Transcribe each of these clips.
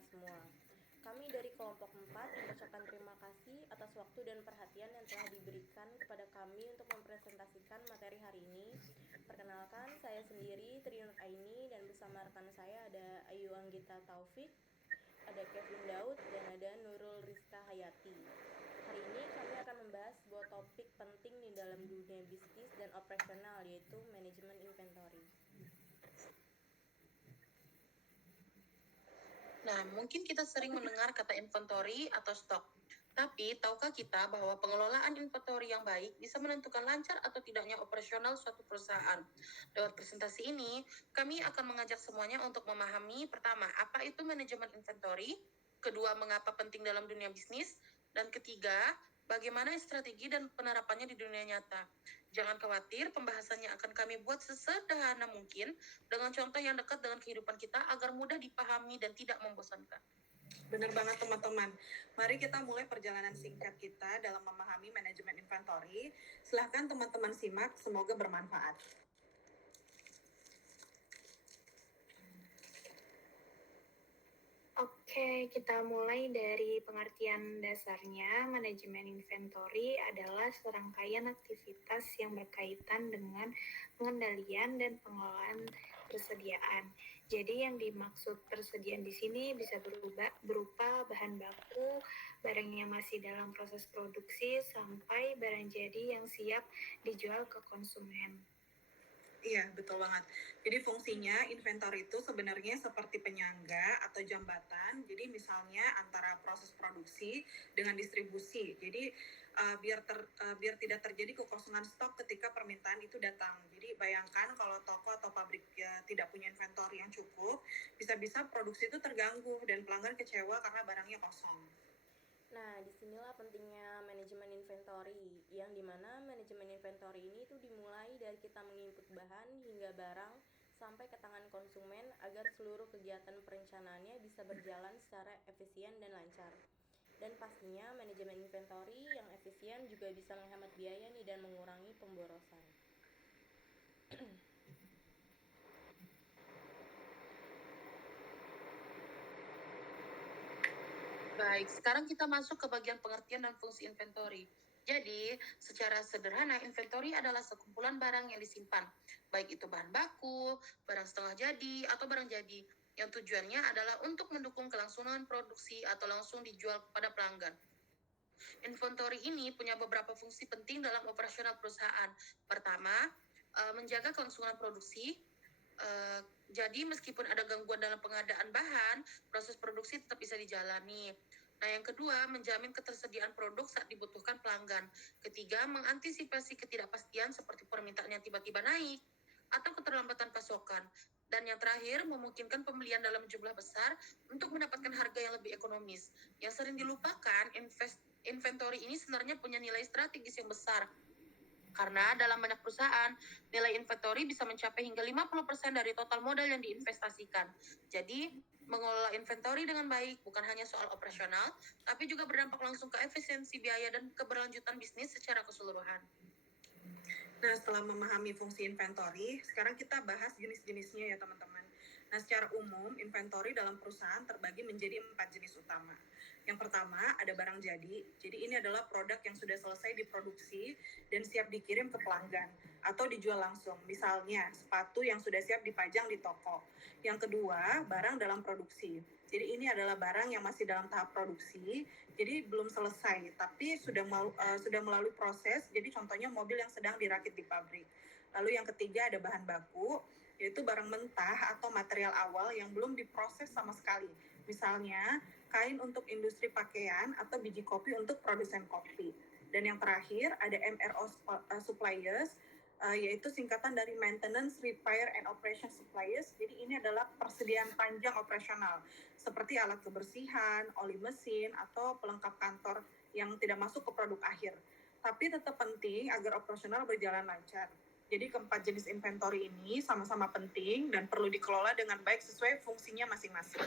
kita semua. Kami dari kelompok 4 mengucapkan terima kasih atas waktu dan perhatian yang telah diberikan kepada kami untuk mempresentasikan materi hari ini. Perkenalkan, saya sendiri Tri Nur Aini dan bersama rekan saya ada Ayu Anggita Taufik, ada Kevin Daud, dan ada Nurul Rizka Hayati. Hari ini kami akan membahas sebuah topik penting di dalam dunia bisnis dan operasional, yaitu manajemen inventory. Nah, mungkin kita sering mendengar kata inventory atau stok. Tapi, tahukah kita bahwa pengelolaan inventory yang baik bisa menentukan lancar atau tidaknya operasional suatu perusahaan? Lewat presentasi ini, kami akan mengajak semuanya untuk memahami, pertama, apa itu manajemen inventory, kedua, mengapa penting dalam dunia bisnis, dan ketiga, bagaimana strategi dan penerapannya di dunia nyata. Jangan khawatir, pembahasannya akan kami buat sesederhana mungkin dengan contoh yang dekat dengan kehidupan kita agar mudah dipahami dan tidak membosankan. Benar banget teman-teman. Mari kita mulai perjalanan singkat kita dalam memahami manajemen inventory. Silahkan teman-teman simak, semoga bermanfaat. Oke, kita mulai dari pengertian dasarnya. Manajemen inventory adalah serangkaian aktivitas yang berkaitan dengan pengendalian dan pengelolaan persediaan. Jadi yang dimaksud persediaan di sini bisa berupa bahan baku, barang yang masih dalam proses produksi, sampai barang jadi yang siap dijual ke konsumen. Iya, betul banget. Jadi fungsinya inventory itu sebenarnya seperti penyangga atau jambatan. Jadi misalnya antara proses produksi dengan distribusi. Jadi biar tidak terjadi kekosongan stok ketika permintaan itu datang. Jadi bayangkan kalau toko atau pabrik tidak punya inventory yang cukup, bisa-bisa produksi itu terganggu dan pelanggan kecewa karena barangnya kosong. Nah, disinilah pentingnya manajemen inventory, yang dimana manajemen inventory ini tuh dimulai dari kita menginput bahan hingga barang sampai ke tangan konsumen agar seluruh kegiatan perencanaannya bisa berjalan secara efisien dan lancar. Dan pastinya manajemen inventory yang efisien juga bisa menghemat biaya nih dan mengurangi pemborosan. Baik, sekarang kita masuk ke bagian pengertian dan fungsi inventory. Jadi, secara sederhana, inventory adalah sekumpulan barang yang disimpan, baik itu bahan baku, barang setengah jadi, atau barang jadi, yang tujuannya adalah untuk mendukung kelangsungan produksi atau langsung dijual kepada pelanggan. Inventory ini punya beberapa fungsi penting dalam operasional perusahaan. Pertama, menjaga kelangsungan produksi. Jadi meskipun ada gangguan dalam pengadaan bahan, proses produksi tetap bisa dijalani. Nah, yang kedua, menjamin ketersediaan produk saat dibutuhkan pelanggan. Ketiga, mengantisipasi ketidakpastian seperti permintaan yang tiba-tiba naik atau keterlambatan pasokan. Dan yang terakhir, memungkinkan pembelian dalam jumlah besar untuk mendapatkan harga yang lebih ekonomis. Yang sering dilupakan, inventory ini sebenarnya punya nilai strategis yang besar. Karena dalam banyak perusahaan, nilai inventory bisa mencapai hingga 50% dari total modal yang diinvestasikan. Jadi, mengelola inventory dengan baik bukan hanya soal operasional, tapi juga berdampak langsung ke efisiensi biaya dan keberlanjutan bisnis secara keseluruhan. Nah, setelah memahami fungsi inventory, sekarang kita bahas jenis-jenisnya ya teman-teman. Nah, secara umum, inventory dalam perusahaan terbagi menjadi 4 jenis utama. Yang pertama, ada barang jadi. Jadi ini adalah produk yang sudah selesai diproduksi dan siap dikirim ke pelanggan atau dijual langsung. Misalnya, sepatu yang sudah siap dipajang di toko. Yang kedua, barang dalam produksi. Jadi ini adalah barang yang masih dalam tahap produksi, jadi belum selesai, tapi sudah melalui proses. Jadi contohnya mobil yang sedang dirakit di pabrik. Lalu yang ketiga ada bahan baku, yaitu barang mentah atau material awal yang belum diproses sama sekali. Misalnya kain untuk industri pakaian atau biji kopi untuk produsen kopi. Dan yang terakhir ada MRO suppliers, yaitu singkatan dari Maintenance, Repair, and Operation Suppliers. Jadi ini adalah persediaan panjang operasional, seperti alat kebersihan, oli mesin, atau pelengkap kantor yang tidak masuk ke produk akhir. Tapi tetap penting agar operasional berjalan lancar. Jadi keempat jenis inventory ini sama-sama penting dan perlu dikelola dengan baik sesuai fungsinya masing-masing.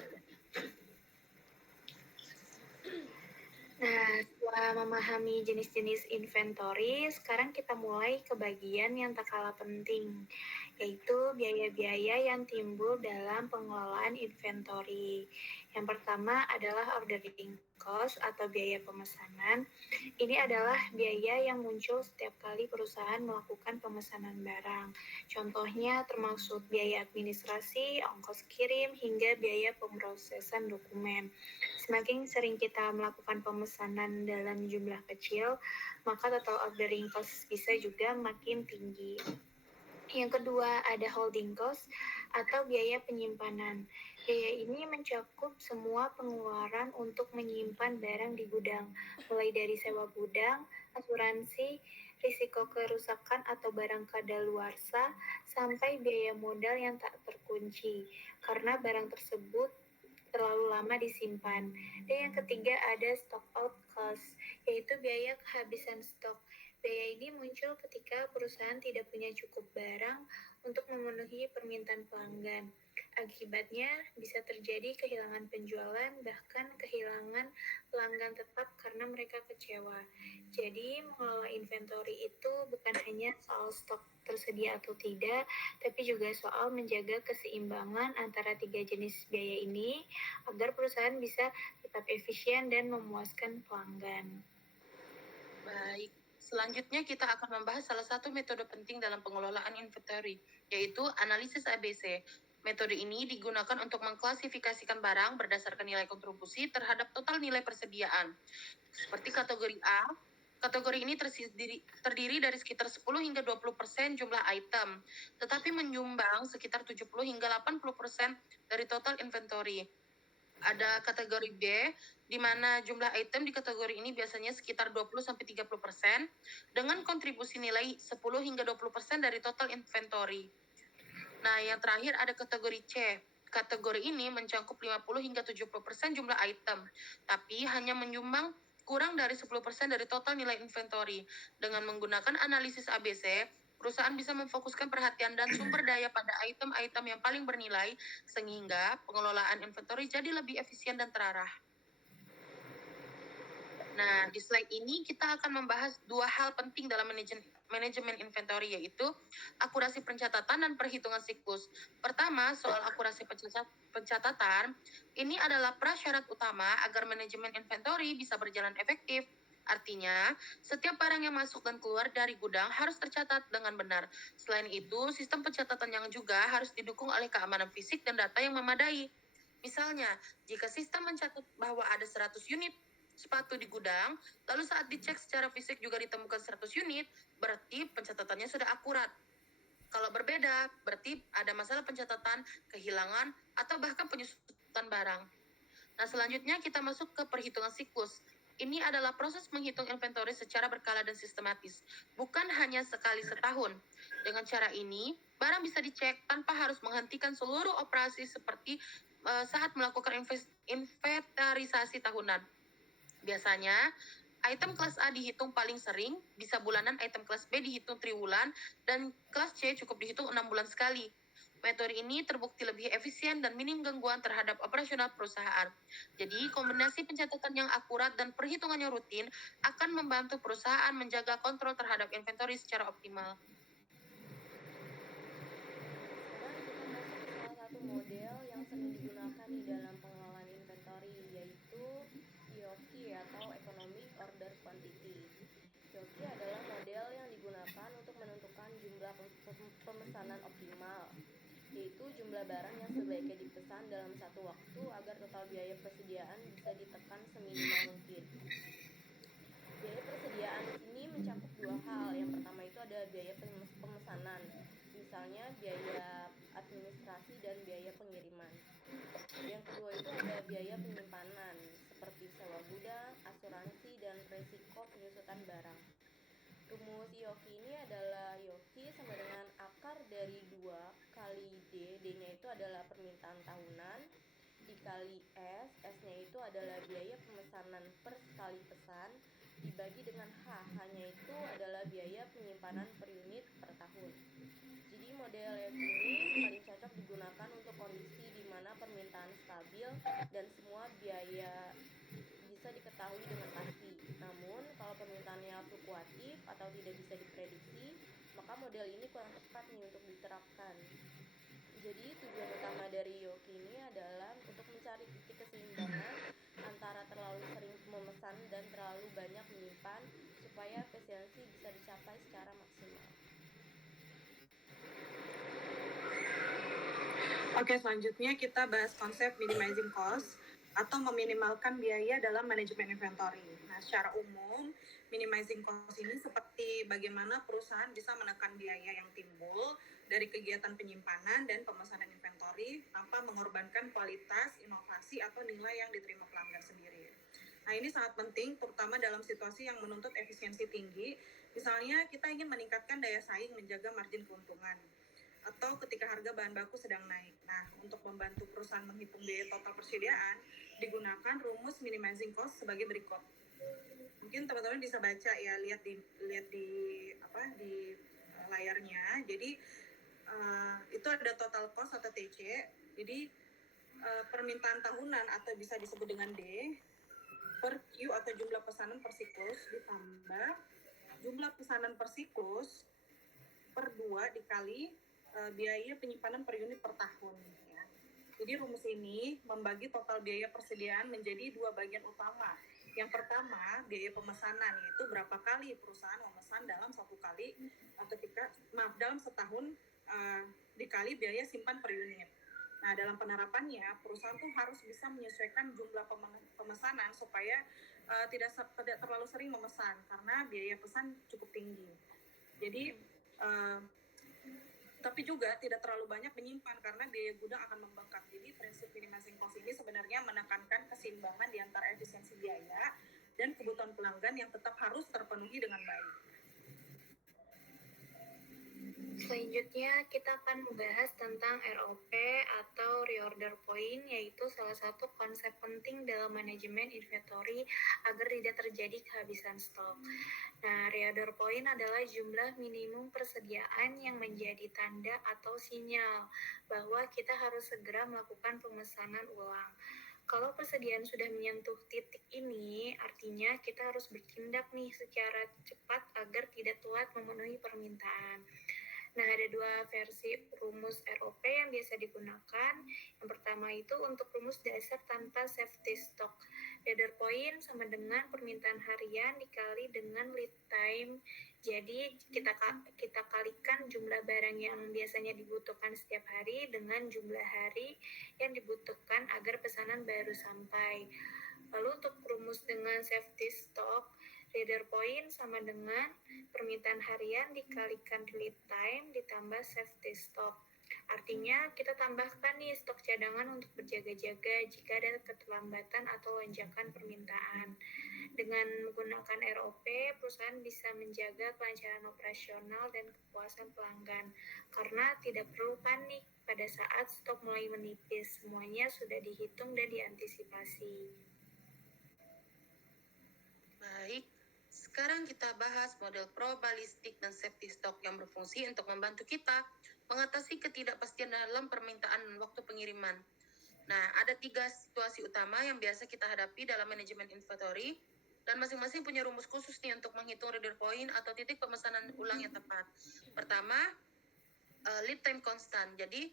Nah, setelah memahami jenis-jenis inventory, sekarang kita mulai ke bagian yang tak kalah penting, yaitu biaya-biaya yang timbul dalam pengelolaan inventory. Yang pertama adalah ordering cost atau biaya pemesanan. Ini adalah biaya yang muncul setiap kali perusahaan melakukan pemesanan barang. Contohnya termasuk biaya administrasi, ongkos kirim, hingga biaya pemrosesan dokumen. Semakin sering kita melakukan pemesanan dalam jumlah kecil, maka total ordering cost bisa juga makin tinggi. Yang kedua ada holding cost atau biaya penyimpanan. Biaya ini mencakup semua pengeluaran untuk menyimpan barang di gudang, mulai dari sewa gudang, asuransi, risiko kerusakan atau barang kadaluarsa, sampai biaya modal yang tak terkunci, karena barang tersebut terlalu lama disimpan. Dan yang ketiga ada stock out cost, yaitu biaya kehabisan stok. Biaya ini muncul ketika perusahaan tidak punya cukup barang untuk memenuhi permintaan pelanggan. Akibatnya bisa terjadi kehilangan penjualan, bahkan kehilangan pelanggan tetap karena mereka kecewa. Jadi, mengelola inventory itu bukan hanya soal stok tersedia atau tidak, tapi juga soal menjaga keseimbangan antara tiga jenis biaya ini agar perusahaan bisa tetap efisien dan memuaskan pelanggan. Baik, selanjutnya kita akan membahas salah satu metode penting dalam pengelolaan inventory, yaitu analisis ABC. Metode ini digunakan untuk mengklasifikasikan barang berdasarkan nilai kontribusi terhadap total nilai persediaan. Seperti kategori A, kategori ini terdiri dari sekitar 10 hingga 20% jumlah item, tetapi menyumbang sekitar 70 hingga 80% dari total inventory. Ada kategori B, di mana jumlah item di kategori ini biasanya sekitar 20-30% dengan kontribusi nilai 10 hingga 20% dari total inventory. Nah, yang terakhir ada kategori C. Kategori ini mencakup 50 hingga 70% jumlah item, tapi hanya menyumbang kurang dari 10% dari total nilai inventory. Dengan menggunakan analisis ABC, perusahaan bisa memfokuskan perhatian dan sumber daya pada item-item yang paling bernilai, sehingga pengelolaan inventory jadi lebih efisien dan terarah. Nah, di slide ini kita akan membahas dua hal penting dalam manajemen inventory, yaitu akurasi pencatatan dan perhitungan siklus. Pertama, soal akurasi pencatatan, ini adalah prasyarat utama agar manajemen inventory bisa berjalan efektif. Artinya, setiap barang yang masuk dan keluar dari gudang harus tercatat dengan benar. Selain itu, sistem pencatatan yang juga harus didukung oleh keamanan fisik dan data yang memadai. Misalnya, jika sistem mencatat bahwa ada 100 unit sepatu di gudang, lalu saat dicek secara fisik juga ditemukan 100 unit, berarti pencatatannya sudah akurat. Kalau berbeda, berarti ada masalah pencatatan, kehilangan, atau bahkan penyusutan barang. Nah, selanjutnya kita masuk ke perhitungan siklus. Ini adalah proses menghitung inventory secara berkala dan sistematis, bukan hanya sekali setahun. Dengan cara ini, barang bisa dicek tanpa harus menghentikan seluruh operasi seperti saat melakukan inventarisasi tahunan. Biasanya, item kelas A dihitung paling sering, bisa bulanan, item kelas B dihitung triwulan, dan kelas C cukup dihitung 6 bulan sekali. Metode ini terbukti lebih efisien dan minim gangguan terhadap operasional perusahaan. Jadi, kombinasi pencatatan yang akurat dan perhitungannya rutin akan membantu perusahaan menjaga kontrol terhadap inventory secara optimal. Sekarang kita masuk ke salah satu model yang sering digunakan di dalam pengelolaan inventory, yaitu EOQ atau Economic Order Quantity. EOQ adalah model yang digunakan untuk menentukan jumlah pemesanan optimal, yaitu jumlah barang yang sebaiknya dipesan dalam satu waktu agar total biaya persediaan bisa ditekan seminimal mungkin. Biaya persediaan ini mencakup dua hal. Yang pertama itu ada biaya pemesanan, misalnya biaya administrasi dan biaya pengiriman. Yang kedua itu ada biaya penyimpanan, seperti sewa gudang, asuransi, dan resiko penyusutan barang. Rumus IOQ ini adalah IOQ sama dengan akar dari 2 kali D, D-nya itu adalah permintaan tahunan, dikali S, S-nya itu adalah biaya pemesanan per sekali pesan, dibagi dengan H, H-nya itu adalah biaya penyimpanan per unit per tahun. Jadi model ini paling cocok digunakan untuk kondisi di mana permintaan stabil dan semua biaya bisa diketahui diketahui dengan pasti. Namun, kalau permintaannya fluktuatif atau tidak bisa diprediksi, maka model ini kurang tepat nih untuk diterapkan. Jadi, tujuan utama dari Yoki ini adalah untuk mencari titik keseimbangan antara terlalu sering memesan dan terlalu banyak menyimpan supaya efisiensi bisa dicapai secara maksimal. Oke, selanjutnya kita bahas konsep minimizing cost atau meminimalkan biaya dalam manajemen inventory. Nah, secara umum, minimizing cost ini seperti bagaimana perusahaan bisa menekan biaya yang timbul dari kegiatan penyimpanan dan pemesanan inventory tanpa mengorbankan kualitas, inovasi, atau nilai yang diterima pelanggan sendiri. Nah, ini sangat penting, terutama dalam situasi yang menuntut efisiensi tinggi. Misalnya, kita ingin meningkatkan daya saing menjaga margin keuntungan, atau ketika harga bahan baku sedang naik. Nah, untuk membantu perusahaan menghitung biaya total persediaan, digunakan rumus minimizing cost sebagai berikut. Mungkin teman-teman bisa baca ya, lihat di layarnya. Jadi itu ada total cost atau TC. Jadi permintaan tahunan atau bisa disebut dengan D per Q atau jumlah pesanan per siklus ditambah jumlah pesanan per siklus per 2 dikali biaya penyimpanan per unit per tahun. Ya. Jadi rumus ini membagi total biaya persediaan menjadi 2 bagian utama. Yang pertama, biaya pemesanan, yaitu berapa kali perusahaan memesan dalam dalam setahun dikali biaya simpan per unit. Nah, dalam penerapannya, perusahaan tuh harus bisa menyesuaikan jumlah pemesanan supaya tidak terlalu sering memesan karena biaya pesan cukup tinggi. Jadi tapi juga tidak terlalu banyak menyimpan karena biaya gudang akan membengkak. Jadi prinsip minimizing cost ini sebenarnya menekankan keseimbangan di antara efisiensi biaya dan kebutuhan pelanggan yang tetap harus terpenuhi dengan baik. Selanjutnya kita akan membahas tentang ROP atau reorder point, yaitu salah satu konsep penting dalam manajemen inventory agar tidak terjadi kehabisan stok. Nah, reorder point adalah jumlah minimum persediaan yang menjadi tanda atau sinyal bahwa kita harus segera melakukan pemesanan ulang. Kalau persediaan sudah menyentuh titik ini, artinya kita harus bertindak nih secara cepat agar tidak telat memenuhi permintaan. Nah, ada 2 versi rumus ROP yang biasa digunakan. Yang pertama itu untuk rumus dasar tanpa safety stock. Reorder point sama dengan permintaan harian dikali dengan lead time. Jadi, kita kalikan jumlah barang yang biasanya dibutuhkan setiap hari dengan jumlah hari yang dibutuhkan agar pesanan baru sampai. Lalu untuk rumus dengan safety stock, reorder point sama dengan permintaan harian dikalikan lead time ditambah safety stock. Artinya kita tambahkan nih stok cadangan untuk berjaga-jaga jika ada keterlambatan atau lonjakan permintaan. Dengan menggunakan ROP, perusahaan bisa menjaga kelancaran operasional dan kepuasan pelanggan karena tidak perlu panik pada saat stok mulai menipis. Semuanya sudah dihitung dan diantisipasi. Baik, sekarang kita bahas model probabilistik dan safety stock yang berfungsi untuk membantu kita mengatasi ketidakpastian dalam permintaan dan waktu pengiriman. Nah, ada 3 situasi utama yang biasa kita hadapi dalam manajemen inventory dan masing-masing punya rumus khusus nih untuk menghitung reorder point atau titik pemesanan ulang yang tepat. Pertama, lead time constant. Jadi,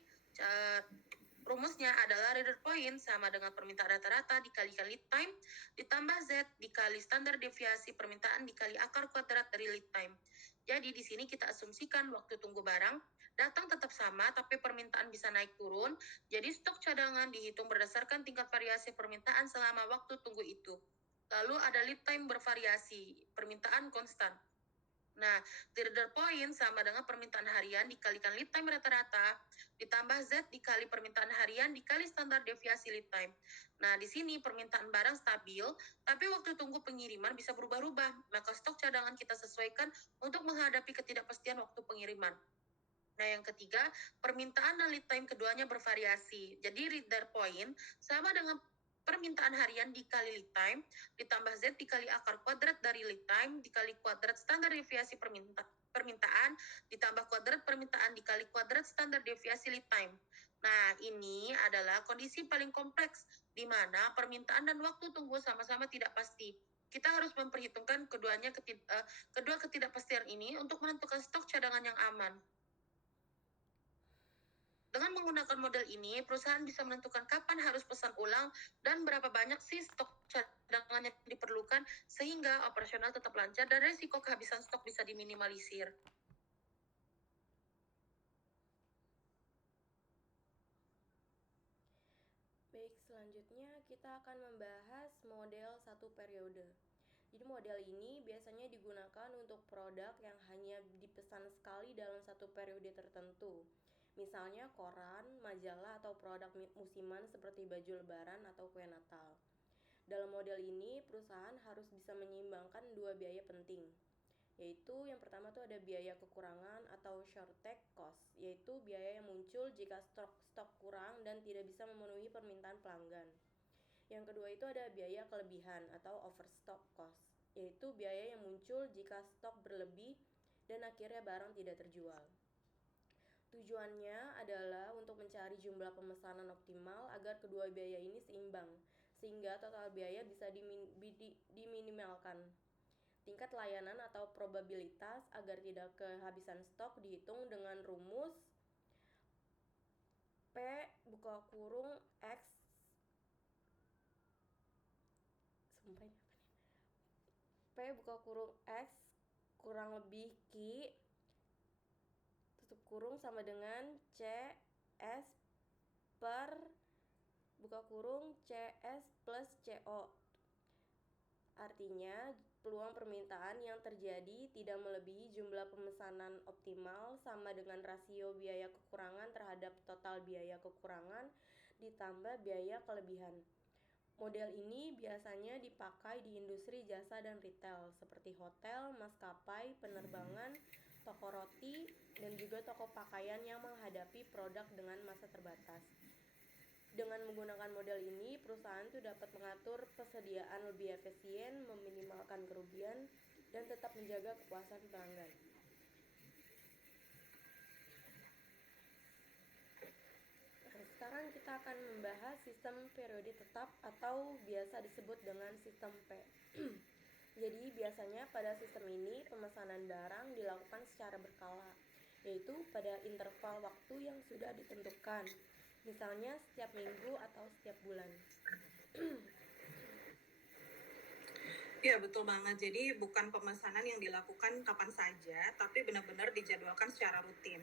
rumusnya adalah reorder point sama dengan permintaan rata-rata dikalikan lead time ditambah Z dikali standar deviasi permintaan dikali akar kuadrat dari lead time. Jadi di sini kita asumsikan waktu tunggu barang datang tetap sama tapi permintaan bisa naik turun. Jadi stok cadangan dihitung berdasarkan tingkat variasi permintaan selama waktu tunggu itu. Lalu ada lead time bervariasi, permintaan konstan. Nah, reorder point sama dengan permintaan harian dikalikan lead time rata-rata ditambah Z dikali permintaan harian dikali standar deviasi lead time. Nah, di sini permintaan barang stabil, tapi waktu tunggu pengiriman bisa berubah-ubah. Maka stok cadangan kita sesuaikan untuk menghadapi ketidakpastian waktu pengiriman. Nah, yang ketiga, permintaan dan lead time keduanya bervariasi. Jadi, reorder point sama dengan permintaan harian dikali lead time ditambah Z dikali akar kuadrat dari lead time dikali kuadrat standar deviasi permintaan ditambah kuadrat permintaan dikali kuadrat standar deviasi lead time. Nah, ini adalah kondisi paling kompleks di mana permintaan dan waktu tunggu sama-sama tidak pasti. Kita harus memperhitungkan kedua ketidakpastian ini untuk menentukan stok cadangan yang aman. Dengan menggunakan model ini, perusahaan bisa menentukan kapan harus pesan ulang dan berapa banyak sih stok cadangan yang diperlukan sehingga operasional tetap lancar dan resiko kehabisan stok bisa diminimalisir. Baik, selanjutnya kita akan membahas model satu periode. Jadi model ini biasanya digunakan untuk produk yang hanya dipesan sekali dalam satu periode tertentu. Misalnya koran, majalah, atau produk musiman seperti baju lebaran atau kue Natal. Dalam model ini, perusahaan harus bisa menyeimbangkan dua biaya penting, yaitu yang pertama tuh ada biaya kekurangan atau shortage cost, yaitu biaya yang muncul jika stok kurang dan tidak bisa memenuhi permintaan pelanggan. Yang kedua itu ada biaya kelebihan atau overstock cost, yaitu biaya yang muncul jika stok berlebih dan akhirnya barang tidak terjual. Tujuannya adalah untuk mencari jumlah pemesanan optimal agar kedua biaya ini seimbang, sehingga total biaya bisa diminimalkan. Tingkat layanan atau probabilitas agar tidak kehabisan stok dihitung dengan rumus P buka kurung X P buka kurung X kurang lebih Q tutup kurung sama dengan CS per buka kurung CS plus CO. Artinya, peluang permintaan yang terjadi tidak melebihi jumlah pemesanan optimal sama dengan rasio biaya kekurangan terhadap total biaya kekurangan ditambah biaya kelebihan. Model ini biasanya dipakai di industri jasa dan retail seperti hotel, maskapai, penerbangan, toko roti, dan juga toko pakaian yang menghadapi produk dengan masa terbatas. Dengan menggunakan model ini, perusahaan itu dapat mengatur persediaan lebih efisien, meminimalkan kerugian, dan tetap menjaga kepuasan pelanggan. Nah, sekarang kita akan membahas sistem periode tetap atau biasa disebut dengan sistem P. Jadi biasanya pada sistem ini pemesanan barang dilakukan secara berkala, yaitu pada interval waktu yang sudah ditentukan, misalnya setiap minggu atau setiap bulan. Iya, betul banget. Jadi bukan pemesanan yang dilakukan kapan saja, tapi benar-benar dijadwalkan secara rutin.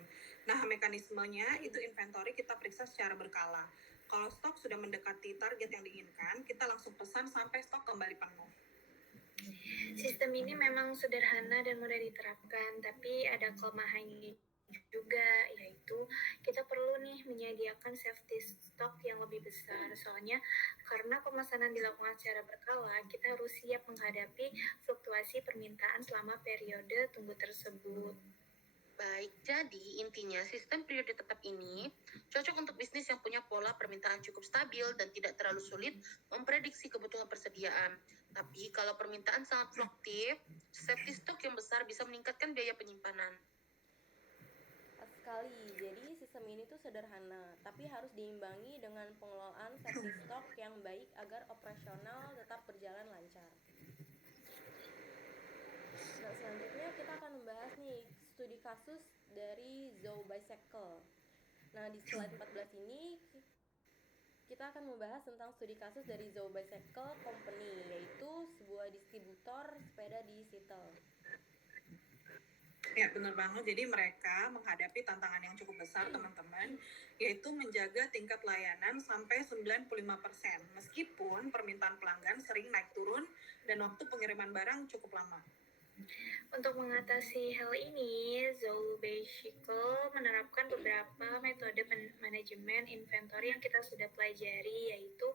Nah, mekanismenya itu inventory kita periksa secara berkala. Kalau stok sudah mendekati target yang diinginkan, kita langsung pesan sampai stok kembali penuh. Sistem ini memang sederhana dan mudah diterapkan, tapi ada kelemahannya juga, yaitu kita perlu nih menyediakan safety stock yang lebih besar. Soalnya karena pemesanan dilakukan secara berkala, kita harus siap menghadapi fluktuasi permintaan selama periode tunggu tersebut. Baik, jadi intinya sistem periode tetap ini cocok untuk bisnis yang punya pola permintaan cukup stabil dan tidak terlalu sulit memprediksi kebutuhan persediaan. Tapi kalau permintaan sangat fluktuatif, safety stock yang besar bisa meningkatkan biaya penyimpanan. Pas sekali, jadi sistem ini tuh sederhana, tapi harus diimbangi dengan pengelolaan safety stock yang baik agar operasional tetap berjalan lancar. Nah, selanjutnya kita akan membahas nih studi kasus dari Zoe Bicycle. Nah, di slide 14 ini kita akan membahas tentang studi kasus dari Zoe Bicycle Company, yaitu sebuah distributor sepeda di Seattle. Ya, benar banget. Jadi mereka menghadapi tantangan yang cukup besar, teman-teman, yaitu menjaga tingkat layanan sampai 95%, meskipun permintaan pelanggan sering naik turun dan waktu pengiriman barang cukup lama. Untuk mengatasi hal ini, Zoe Bicycle menerapkan beberapa metode manajemen inventory yang kita sudah pelajari, yaitu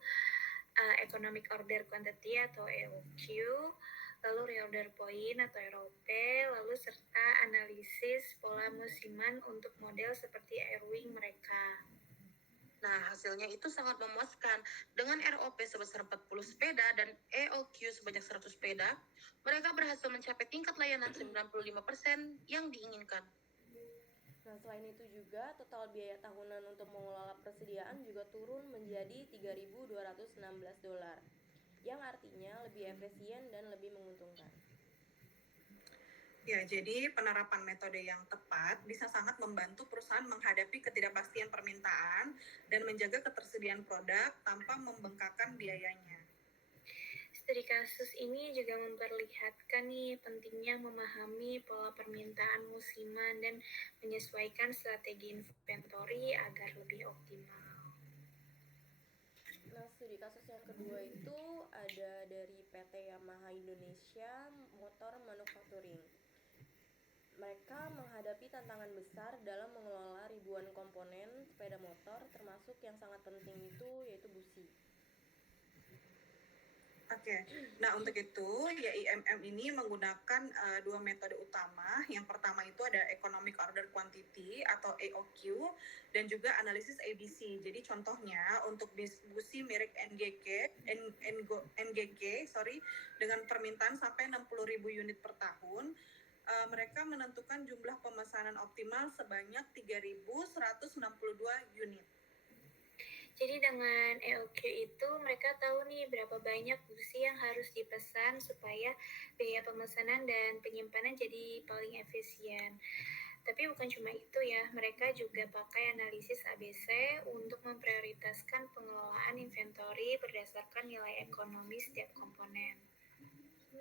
Economic Order Quantity atau EOQ, lalu reorder point atau ROP, lalu serta analisis pola musiman untuk model seperti Airwing mereka. Nah, hasilnya itu sangat memuaskan. Dengan ROP sebesar 40 sepeda dan EOQ sebanyak 100 sepeda, mereka berhasil mencapai tingkat layanan 95% yang diinginkan. Nah, selain itu juga total biaya tahunan untuk mengelola ketersediaan juga turun menjadi $3.216, yang artinya lebih efisien dan lebih menguntungkan. Ya, jadi penerapan metode yang tepat bisa sangat membantu perusahaan menghadapi ketidakpastian permintaan dan menjaga ketersediaan produk tanpa membengkakkan biayanya. Studi kasus ini juga memperlihatkan nih pentingnya memahami pola permintaan musiman dan menyesuaikan strategi inventory agar lebih optimal. Nah, studi kasus yang kedua itu ada dari PT Yamaha Indonesia Motor Manufacturing. Mereka menghadapi tantangan besar dalam mengelola ribuan komponen sepeda motor, termasuk yang sangat penting itu yaitu busi. Oke, nah untuk itu YIMM ini menggunakan dua metode utama. Yang pertama itu ada Economic Order Quantity atau EOQ dan juga analisis ABC. Jadi contohnya untuk busi merek NGK, dengan permintaan sampai 60.000 unit per tahun, mereka menentukan jumlah pemesanan optimal sebanyak 3.162 unit. Jadi dengan EOQ itu mereka tahu nih berapa banyak busi yang harus dipesan supaya biaya pemesanan dan penyimpanan jadi paling efisien. Tapi bukan cuma itu ya, mereka juga pakai analisis ABC untuk memprioritaskan pengelolaan inventory berdasarkan nilai ekonomis setiap komponen.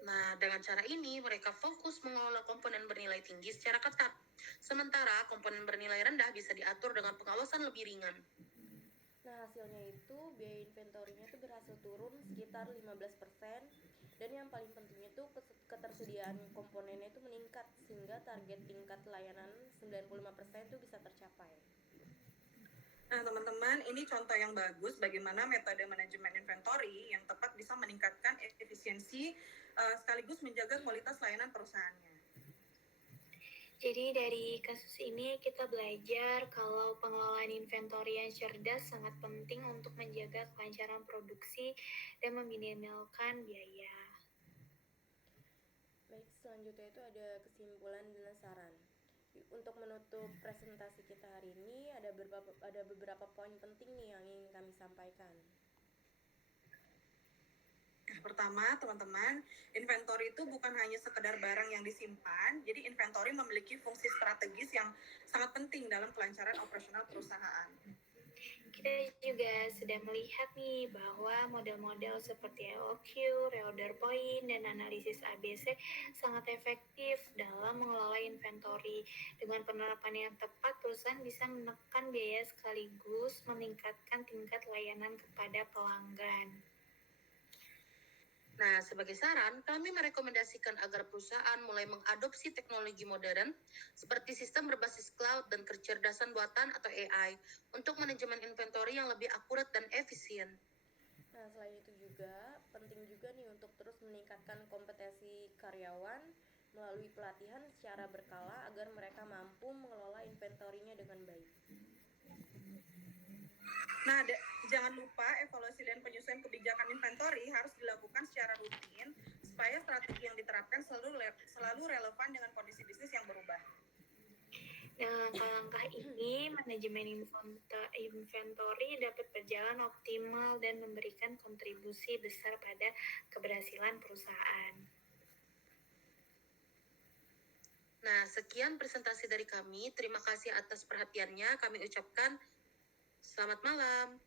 Nah, dengan cara ini mereka fokus mengelola komponen bernilai tinggi secara ketat. Sementara komponen bernilai rendah bisa diatur dengan pengawasan lebih ringan. Nah, hasilnya itu biaya inventorinya itu berhasil turun sekitar 15%, dan yang paling pentingnya itu ketersediaan komponennya itu meningkat sehingga target tingkat layanan 95% itu bisa tercapai. Nah, teman-teman, ini contoh yang bagus bagaimana metode manajemen inventory yang tepat bisa meningkatkan efisiensi sekaligus menjaga kualitas layanan perusahaannya. Jadi dari kasus ini kita belajar kalau pengelolaan inventory yang cerdas sangat penting untuk menjaga kelancaran produksi dan meminimalkan biaya. Baik, selanjutnya itu ada kesimpulan dan saran. Untuk menutup presentasi kita hari ini ada beberapa poin penting nih yang ingin kami sampaikan. Pertama, teman-teman, inventory itu bukan hanya sekedar barang yang disimpan, jadi inventory memiliki fungsi strategis yang sangat penting dalam kelancaran operasional perusahaan. Kita juga sudah melihat nih bahwa model-model seperti EOQ, reorder point, dan analisis ABC sangat efektif dalam mengelola inventory. Dengan penerapan yang tepat, perusahaan bisa menekan biaya sekaligus meningkatkan tingkat layanan kepada pelanggan. Nah, sebagai saran, kami merekomendasikan agar perusahaan mulai mengadopsi teknologi modern seperti sistem berbasis cloud dan kecerdasan buatan atau AI untuk manajemen inventory yang lebih akurat dan efisien. Nah, selain itu juga penting juga nih untuk terus meningkatkan kompetensi karyawan melalui pelatihan secara berkala agar mereka mampu mengelola inventorinya dengan baik. Nah, jangan lupa evaluasi dan penyesuaian kebijakan inventory harus dilakukan secara rutin supaya strategi yang diterapkan selalu relevan dengan kondisi bisnis yang berubah. Dengan langkah ini, manajemen inventory dapat berjalan optimal dan memberikan kontribusi besar pada keberhasilan perusahaan. Nah, sekian presentasi dari kami. Terima kasih atas perhatiannya. Kami ucapkan selamat malam.